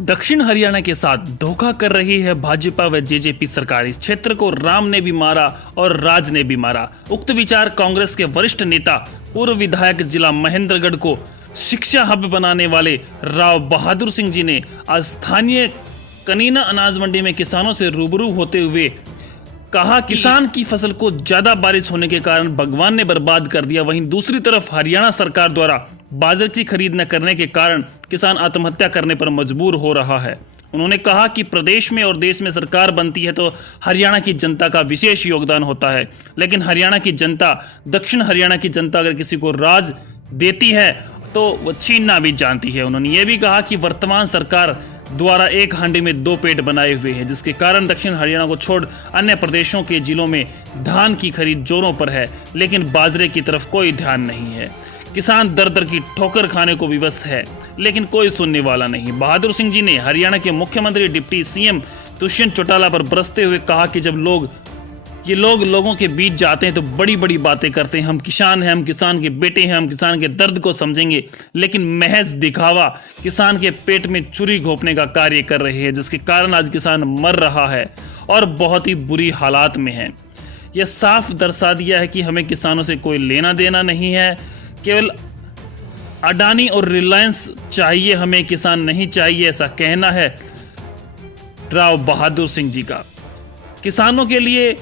दक्षिण हरियाणा के साथ धोखा कर रही है भाजपा व जेजेपी सरकार। इस क्षेत्र को राम ने भी मारा और राज ने भी मारा। उक्त विचार कांग्रेस के वरिष्ठ नेता पूर्व विधायक जिला महेंद्रगढ़ को शिक्षा हब बनाने वाले राव बहादुर सिंह जी ने आज स्थानीय कनीना अनाज मंडी में किसानों से रूबरू होते हुए कहा, किसान की फसल को ज्यादा बारिश होने के कारण भगवान ने बर्बाद कर दिया। वहीं दूसरी तरफ हरियाणा सरकार द्वारा बाजरे की खरीद न करने के कारण किसान आत्महत्या करने पर मजबूर हो रहा है। उन्होंने कहा कि प्रदेश में और देश में सरकार बनती है तो हरियाणा की जनता का विशेष योगदान होता है, लेकिन हरियाणा की जनता, दक्षिण हरियाणा की जनता अगर किसी को राज देती है तो वो छीनना भी जानती है। उन्होंने ये भी कहा कि वर्तमान सरकार द्वारा एक हांडी में दो पेट बनाए हुए हैं, जिसके कारण दक्षिण हरियाणा को छोड़ अन्य प्रदेशों के जिलों में धान की खरीद जोरों पर है, लेकिन बाजरे की तरफ कोई ध्यान नहीं है। किसान दर दर की ठोकर खाने को विवश है, लेकिन कोई सुनने वाला नहीं। बहादुर सिंह जी ने हरियाणा के मुख्यमंत्री डिप्टी सीएम दुष्यंत चौटाला पर बरसते हुए कहा कि जब लोगों के बीच जाते हैं तो बड़ी बड़ी बातें करते हैं। हम किसान हैं, हम किसान के बेटे हैं, हम किसान के दर्द को समझेंगे, लेकिन महज दिखावा किसान के पेट में छुरी घोंपने का कार्य कर रहे हैं, जिसके कारण आज किसान मर रहा है और बहुत ही बुरी हालात में है। यह साफ दर्शा दिया है कि हमें किसानों से कोई लेना देना नहीं है, केवल अडानी और रिलायंस चाहिए, हमें किसान नहीं चाहिए, ऐसा कहना है राव बहादुर सिंह जी का। किसानों के लिए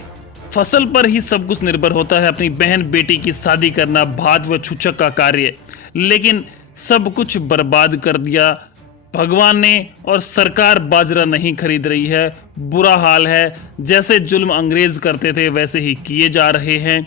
फसल पर ही सब कुछ निर्भर होता है, अपनी बहन बेटी की शादी करना, भात व छुच्छक का कार्य, लेकिन सब कुछ बर्बाद कर दिया भगवान ने और सरकार बाजरा नहीं खरीद रही है। बुरा हाल है, जैसे जुल्म अंग्रेज करते थे वैसे ही किए जा रहे हैं।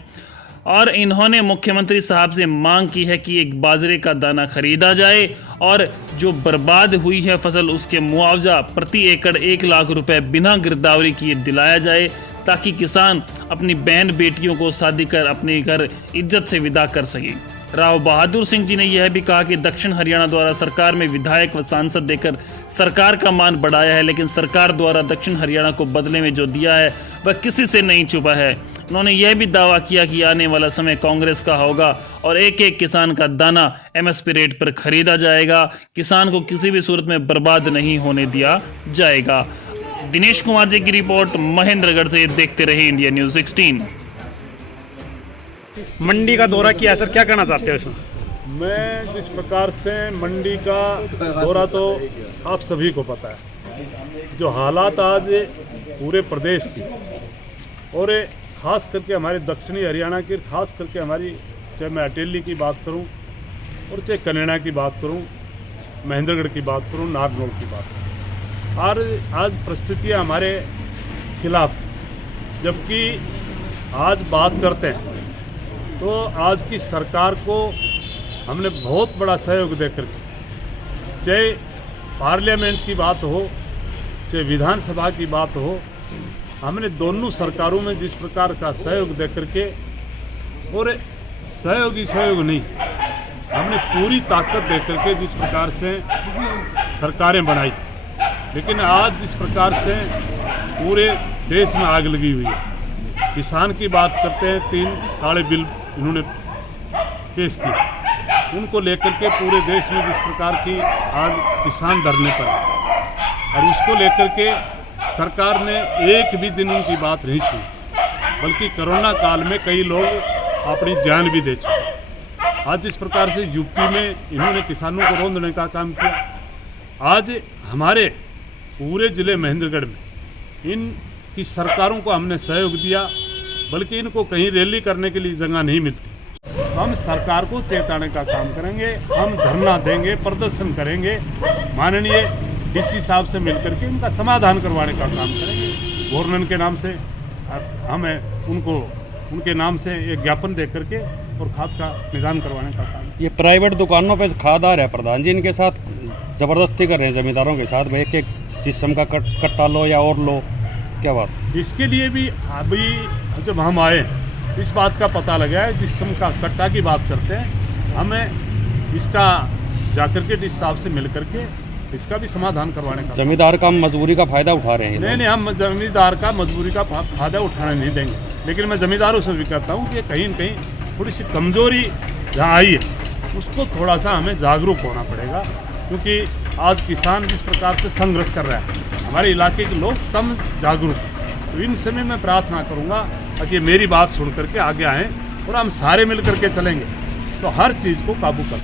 और इन्होंने मुख्यमंत्री साहब से मांग की है कि एक बाजरे का दाना खरीदा जाए और जो बर्बाद हुई है फसल उसके मुआवजा प्रति एकड़ 1 लाख रुपए बिना गिरदावरी किए दिलाया जाए, ताकि किसान अपनी बहन बेटियों को शादी कर अपने घर इज्जत से विदा कर सके। राव बहादुर सिंह जी ने यह भी कहा कि दक्षिण हरियाणा द्वारा सरकार में विधायक व सांसद देकर सरकार का मान बढ़ाया है, लेकिन सरकार द्वारा दक्षिण हरियाणा को बदले में जो दिया है वह किसी से नहीं छुपा है। उन्होंने यह भी दावा किया कि आने वाला समय कांग्रेस का होगा और एक एक किसान का दाना एमएसपी रेट पर खरीदा जाएगा। किसान को किसी भी सूरत में बर्बाद नहीं होने दिया जाएगा। दिनेश कुमार जी की रिपोर्ट महेंद्रगढ़ से। देखते रहे इंडिया न्यूज 16। मंडी का दौरा किया सर, क्या कहना चाहते हो इसमें? मैं जिस प्रकार से मंडी का दौरा तो आप सभी को पता है, जो हालात आज पूरे प्रदेश की और खास करके हमारे दक्षिणी हरियाणा की, खास करके हमारी, चाहे मैं अटेली की बात करूं और चाहे कनेड़ा की बात करूं, महेंद्रगढ़ की बात करूं, नारनौल की बात करूं, और आज परिस्थितियां हमारे खिलाफ, जबकि आज बात करते हैं तो आज की सरकार को हमने बहुत बड़ा सहयोग देकर, चाहे पार्लियामेंट की बात हो चाहे विधानसभा की बात हो, हमने दोनों सरकारों में जिस प्रकार का सहयोग देकर के, और सहयोग ही सहयोग नहीं, हमने पूरी ताकत देकर के जिस प्रकार से सरकारें बनाई, लेकिन आज जिस प्रकार से पूरे देश में आग लगी हुई है। किसान की बात करते हैं, 3 काले बिल इन्होंने पेश किए, उनको लेकर के पूरे देश में जिस प्रकार की आज किसान धरने पर है, और उसको लेकर के सरकार ने एक भी दिन उनकी बात नहीं सुनी, बल्कि कोरोना काल में कई लोग अपनी जान भी दे चुके। आज जिस प्रकार से यूपी में इन्होंने किसानों को रोंदने का काम किया, आज हमारे पूरे जिले महेंद्रगढ़ में इनकी सरकारों को हमने सहयोग दिया, बल्कि इनको कहीं रैली करने के लिए जगह नहीं मिलती। हम सरकार को चेताने का काम करेंगे, हम धरना देंगे, प्रदर्शन करेंगे, माननीय डीसी साहब से मिलकर के उनका समाधान करवाने का काम करेंगे। गवर्नर के नाम से हमें उनके नाम से एक ज्ञापन दे करके और खाद का निदान करवाने का काम। ये प्राइवेट दुकानों पे खाद आ रहा है, प्रधान जी इनके साथ ज़बरदस्ती कर रहे हैं जमींदारों के साथ, भाई एक जिस्म का कट्टा लो या और लो, क्या बात? इसके लिए भी अभी जब हम आए इस बात का पता लगा है, जिस्म का कट्टा की बात करते हैं, हमें इसका जाकर के डीसी साहब से मिल करके इसका भी समाधान करवाने का। जमींदार का मजबूरी का फायदा उठा रहे हैं? नहीं, हम जमींदार का मजबूरी का फायदा उठाने नहीं देंगे, लेकिन मैं जमींदारों से भी कहता हूँ कि कहीं न कहीं थोड़ी सी कमजोरी जहाँ आई है उसको थोड़ा सा हमें जागरूक होना पड़ेगा, क्योंकि आज किसान जिस प्रकार से संघर्ष कर रहा है, हमारे इलाके के लोग कम जागरूक हैं। तो इन समय मैं प्रार्थना करूंगा कि मेरी बात सुन करके आगे आएँ और हम सारे मिल करके चलेंगे तो हर चीज़ को काबू कर